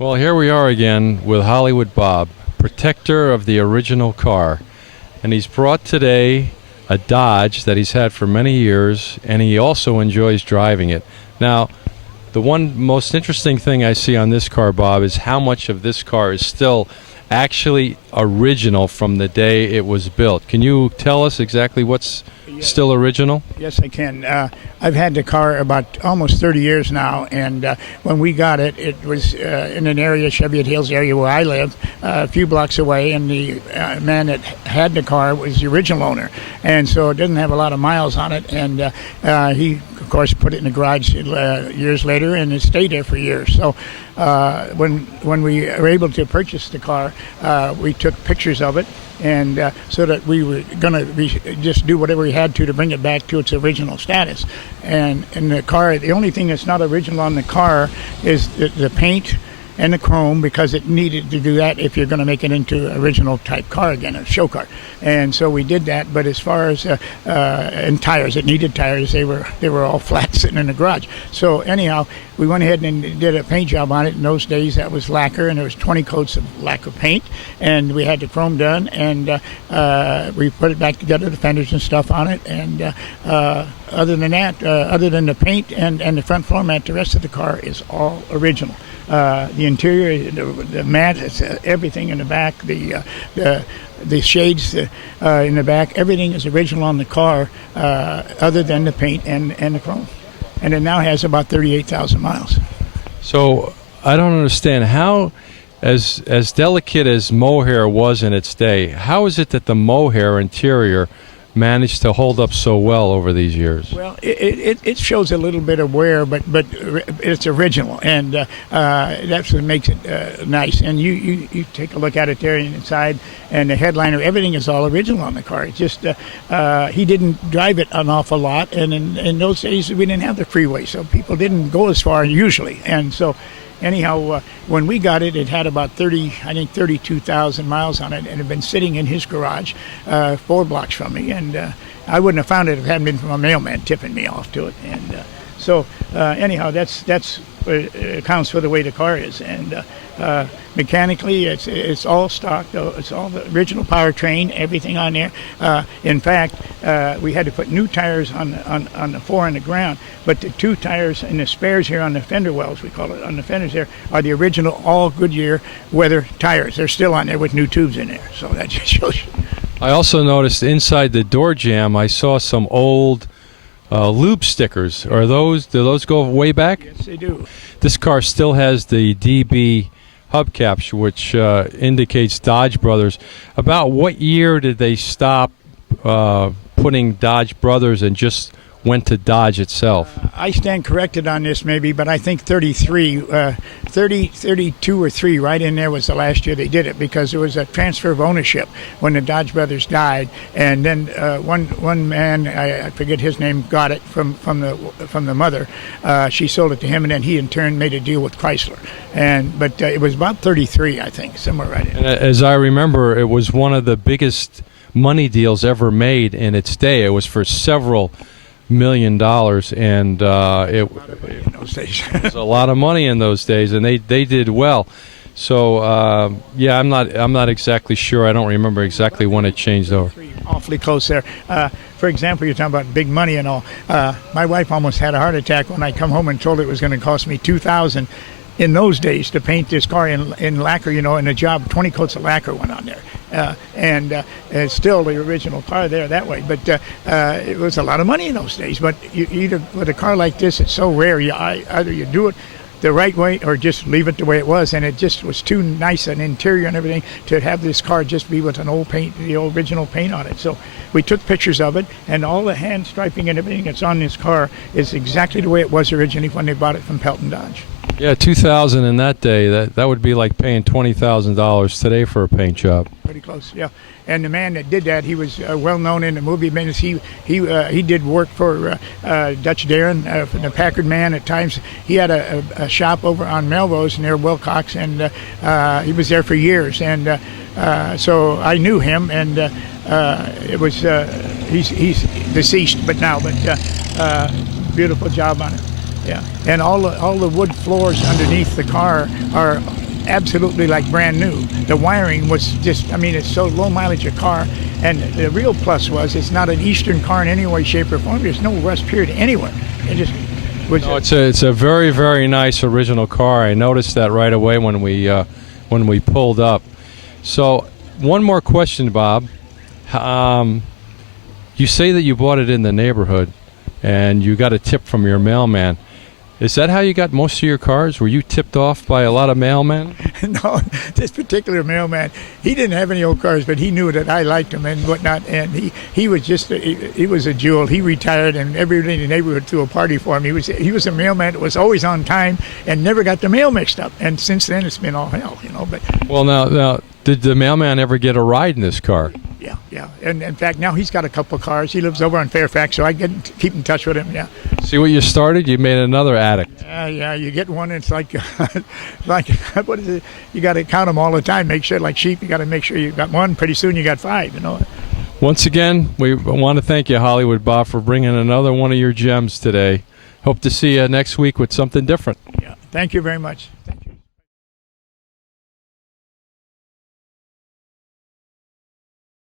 Well, here we are again with Hollywood Bob, protector of the original car. And he's brought today a Dodge that he's had for many years, and he also enjoys driving it. Now, the one most interesting thing I see on this car, Bob, is how much of this car is still actually original from the day it was built. Can you tell us exactly what's still original? Yes, I can. I've had the car about almost 30 years now, and when we got it, it was in an area, Cheviot Hills area where I live, a few blocks away, and the man that had the car was the original owner, and so it doesn't have a lot of miles on it, and he, of course, put it in the garage years later, and it stayed there for years. So when we were able to purchase the car, we took pictures of it, and so that we were going to just do whatever we had to bring it back to its original status. And in the car, the only thing that's not original on the car is the paint and the chrome, because it needed to do that if you're going to make it into original type car again, a show car. And so we did that. But as far as and tires, it needed tires. They were all flat sitting in the garage. So anyhow, we went ahead and did a paint job on it. In those days, that was lacquer, and there was 20 coats of lacquer paint, and we had the chrome done, and we put it back together, the fenders and stuff on it. And other than that, other than the paint and the front floor mat, the rest of the car is all original. The interior, the mat, everything in the back, the shades in the back, everything is original on the car, other than the paint and the chrome. And it now has about 38,000 miles. So I don't understand how, as delicate as mohair was in its day, how is it that the mohair interior managed to hold up so well over these years? Well, it shows a little bit of wear, but it's original, and that's what makes it nice. And you take a look at it there inside, and the headliner, everything is all original on the car. It's just he didn't drive it an awful lot, and in those days we didn't have the freeway, so people didn't go as far usually, and so. Anyhow, when we got it, it had about 32,000 miles on it, and it had been sitting in his garage 4 blocks from me. And I wouldn't have found it if it hadn't been for a mailman tipping me off to it. And so anyhow, that's accounts for the way the car is. And mechanically, it's all stock. It's all the original powertrain, everything on there. In fact, we had to put new tires on the floor and the ground, but the 2 tires and the spares here on the fender wells, we call it, on the fenders there, are the original all Goodyear weather tires. They're still on there with new tubes in there, so that just shows you. I also noticed inside the door jamb, I saw some old lube stickers. Do those go way back? Yes, they do. This car still has the DB hubcaps, which indicates Dodge Brothers. About what year did they stop putting Dodge Brothers and just went to Dodge itself? I stand corrected on this maybe, but I think 32 or 3 right in there was the last year they did it, because there was a transfer of ownership when the Dodge brothers died, and then one man, I forget his name, got it from the mother. She sold it to him, and then he in turn made a deal with Chrysler. But it was about 33, I think, somewhere right in there. As I remember, it was one of the biggest money deals ever made in its day. It was for several $1 million, and in those days. it was a lot of money in those days, and they did well. So yeah, I'm not exactly sure. I don't remember exactly when it changed over. Awfully close there. For example, you're talking about big money and all. My wife almost had a heart attack when I come home and told her it was going to cost me $2,000 in those days to paint this car in lacquer, in a job. 20 coats of lacquer went on there. And it's still the original car there that way. But it was a lot of money in those days. But either with a car like this, it's so rare. Either you do it the right way or just leave it the way it was. And it just was too nice an interior and everything to have this car just be with an old paint, the old original paint on it. So we took pictures of it, and all the hand striping and everything that's on this car is exactly the way it was originally when they bought it from Pelton Dodge. Yeah, $2,000 in that day. That would be like paying $20,000 today for a paint job. Pretty close, yeah. And the man that did that, he was well known in the movie business. He did work for Dutch Darren, for the Packard man at times. He had a shop over on Melrose near Wilcox, and he was there for years. And so I knew him, and it was he's deceased, but beautiful job on it. Yeah, and all the wood floors underneath the car are absolutely like brand new. The wiring was just, I mean, it's so low mileage a car. And the real plus was it's not an Eastern car in any way, shape, or form. There's no rust period anywhere. It just was. No, it's a very, very nice original car. I noticed that right away when we pulled up. So one more question, Bob. You say that you bought it in the neighborhood and you got a tip from your mailman. Is that how you got most of your cars? Were you tipped off by a lot of mailmen? No, this particular mailman, he didn't have any old cars, but he knew that I liked him and whatnot. And he was just he was a jewel. He retired, and everybody in the neighborhood threw a party for him. He was a mailman that was always on time and never got the mail mixed up. And since then, it's been all hell, you know. But well, now, did the mailman ever get a ride in this car? Yeah. And in fact, now he's got a couple of cars. He lives over on Fairfax, so I keep in touch with him. Yeah. See what you started? You made another addict. Yeah. You get one, it's like what is it? You got to count them all the time. Make sure, like sheep, you got to make sure you got one. Pretty soon, you got five. You know. Once again, we want to thank you, Hollywood Bob, for bringing another one of your gems today. Hope to see you next week with something different. Yeah. Thank you very much.